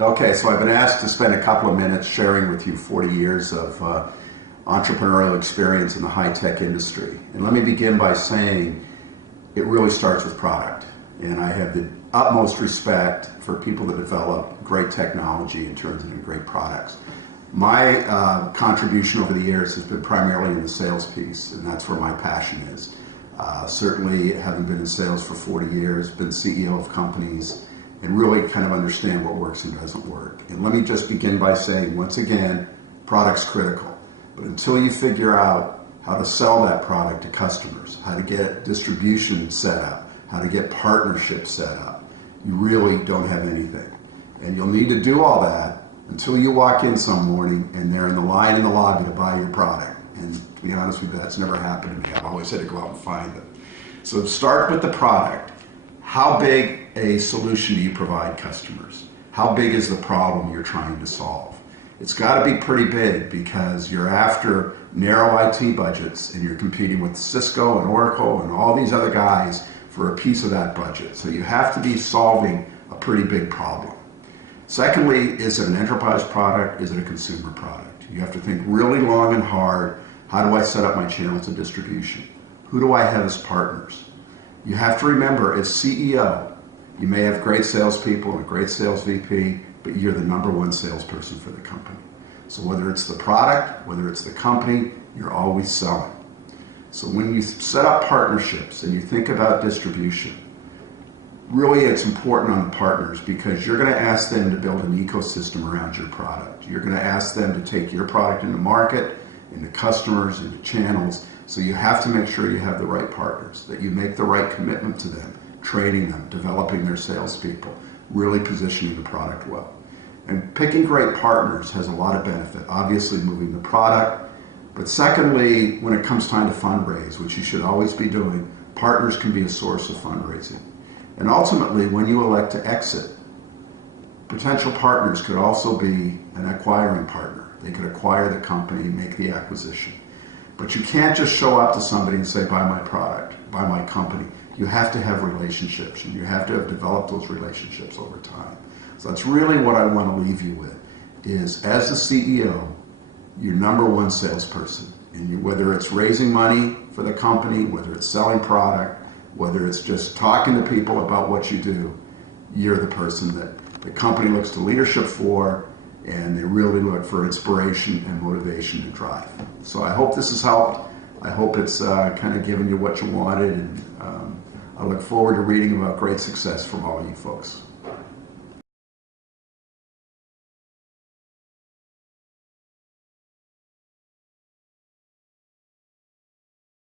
Okay, so I've been asked to spend a couple of minutes sharing with you 40 years of entrepreneurial experience in the high-tech industry. And let me begin by saying it really starts with product. And I have the utmost respect for people that develop great technology and turn it into great products. My contribution over the years has been primarily in the sales piece, and that's where my passion is. Certainly, having been in sales for 40 years, been CEO of companies, and really kind of understand what works and doesn't work. And let me just begin by saying, once again, product's critical. But until you figure out how to sell that product to customers, how to get distribution set up, how to get partnerships set up, you really don't have anything. And you'll need to do all that until you walk in some morning and they're in the line in the lobby to buy your product. And to be honest with you, that's never happened to me. I've always had to go out and find them. So start with the product. How big a solution do you provide customers? How big is the problem you're trying to solve? It's got to be pretty big because you're after narrow IT budgets and you're competing with Cisco and Oracle and all these other guys for a piece of that budget. So you have to be solving a pretty big problem. Secondly, is it an enterprise product? Is it a consumer product? You have to think really long and hard. How do I set up my channels of distribution? Who do I have as partners? You have to remember, as CEO, you may have great salespeople and a great sales VP, but you're the number one salesperson for the company. So whether it's the product, whether it's the company, you're always selling. So when you set up partnerships and you think about distribution, really it's important on the partners because you're going to ask them to build an ecosystem around your product. You're going to ask them to take your product into market, into customers, into channels. So you have to make sure you have the right partners, that you make the right commitment to them, training them, developing their salespeople, really positioning the product well. And picking great partners has a lot of benefit, obviously moving the product, but secondly, when it comes time to fundraise, which you should always be doing, partners can be a source of fundraising. And ultimately, when you elect to exit, potential partners could also be an acquiring partner. They could acquire the company, make the acquisition. But you can't just show up to somebody and say, buy my product, buy my company. You have to have relationships, and you have to have developed those relationships over time. So that's really what I want to leave you with, is as the CEO, your number one salesperson. And whether it's raising money for the company, whether it's selling product, whether it's just talking to people about what you do, you're the person that the company looks to leadership for, and they really look for inspiration and motivation to drive. So I hope this has helped. I hope it's kind of given you what you wanted, and I look forward to reading about great success from all you folks.